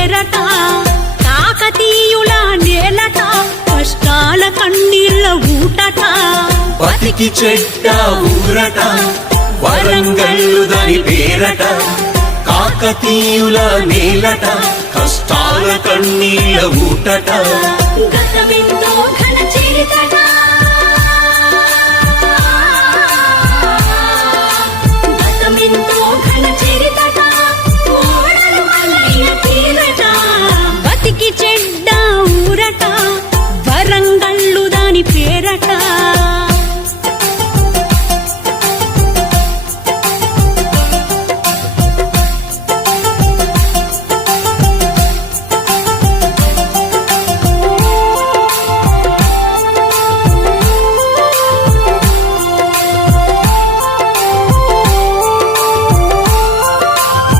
పేరట కాకతీయుల నేలట కష్టాల కన్నీళ్ళ ఊటట బతికి చెడ్డ ఊరట వరంగల్లు దాని పేరట కాకతీయుల నేలట కష్టాల కన్నీళ్ళ ఊటట గతమెంత